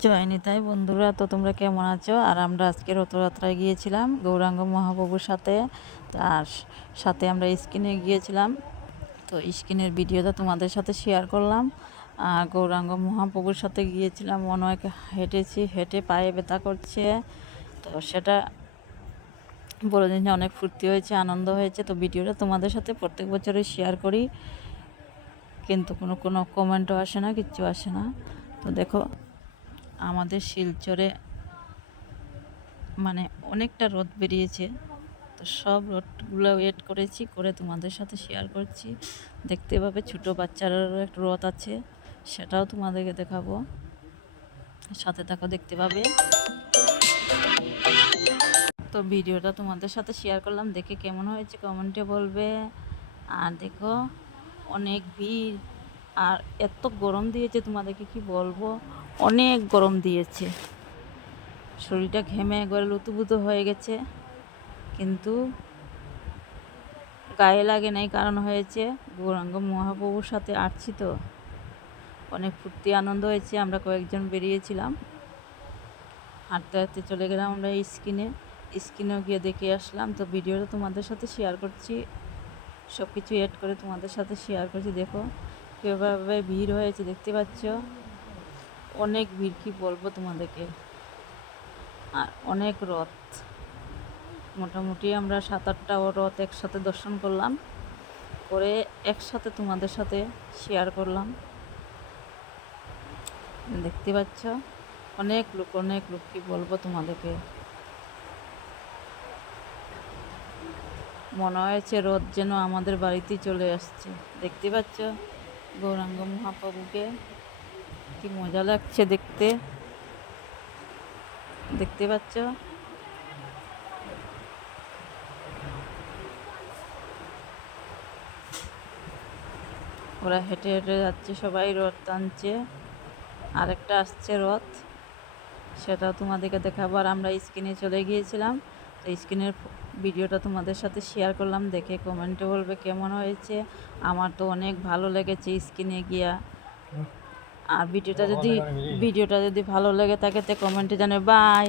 জয় নিতাই বন্ধুরা, তো তোমরা কেমন আছো? আর আমরা আজকে রথযাত্রায় গিয়েছিলাম গৌরাঙ্গ মহাপ্রভুর সাথে। তার সাথে আমরা স্কিনে গিয়েছিলাম, তো স্কিনের ভিডিওটা তোমাদের সাথে শেয়ার করলাম। আর গৌরাঙ্গ মহাপ্রভুর সাথে গিয়েছিলাম, অনেক হেঁটেছি, হেঁটে পায়ে ব্যথা করছে। তো সেটা বলে দিন, অনেক ফুর্তি হয়েছে, আনন্দ হয়েছে। তো ভিডিওটা তোমাদের সাথে প্রত্যেক বছরই শেয়ার করি, কিন্তু কোনো কমেন্টও আসে না, কিচ্ছু আসে না। তো দেখো, আমাদের শিলচরে মানে অনেকটা রথ বেরিয়েছে, তো সব রথগুলো ওয়েট করেছি, করে তোমাদের সাথে শেয়ার করছি। দেখতে পাবে ছোটো বাচ্চারারও একটা রথ আছে, সেটাও তোমাদেরকে দেখাবো, সাথে থাকো, দেখতে পাবে। তো ভিডিওটা তোমাদের সাথে শেয়ার করলাম, দেখে কেমন হয়েছে কমেন্টে বলবে। আর দেখো, অনেক ভিড়, আর এত গরম দিয়েছে, তোমাদেরকে কি বলবো, অনেক গরম দিয়েছে। শরীরটা ঘেমে একবারে লুতুপুতু হয়ে গেছে, কিন্তু গায়ে লাগে নাই, কারণ হয়েছে গৌরাঙ্গ মহাপ্রভুর সাথে আসছি, তো অনেক ফুর্তি আনন্দ হয়েছে। আমরা কয়েকজন বেরিয়েছিলাম, হাঁটতে হাঁটতে চলে গেলাম আমরা স্ক্রিনেও গিয়ে দেখে আসলাম। তো ভিডিওটা তোমাদের সাথে শেয়ার করছি, সব কিছু এড করে তোমাদের সাথে শেয়ার করছি। দেখো কীভাবে ভিড় হয়েছে, দেখতে পাচ্ছ, অনেক ভিড়, কি বলবো তোমাদেরকে। আর অনেক রথ, মোটামুটি আমরা 7-8টা রথ একসাথে দর্শন করলাম, করে একসাথে তোমাদের সাথে শেয়ার করলাম। দেখতে পাচ্ছ, অনেক লোক, কি বলবো তোমাদেরকে। মনে হয়েছে রথ যেন আমাদের বাড়িতেই চলে আসছে। দেখতে পাচ্ছ গৌরাঙ্গ মহাপ্রভুকে, কি মজা লাগছে দেখতে, দেখতে পাচ্ছ। ওরা হেঁটে হেঁটে যাচ্ছে, সবাই রথ টানছে। আরেকটা আসছে রথ, সেটাও তোমাদেরকে দেখাবো। আর আমরা স্ক্রিনে চলে গিয়েছিলাম, তো স্ক্রিনের ভিডিওটা তোমাদের সাথে শেয়ার করলাম, দেখে কমেন্টে বলবে কেমন হয়েছে। আমার তো অনেক ভালো লেগেছে স্ক্রিনে গিয়া। আর ভিডিওটা যদি ভালো লেগে থাকে তো কমেন্টে জানাবে। বাই।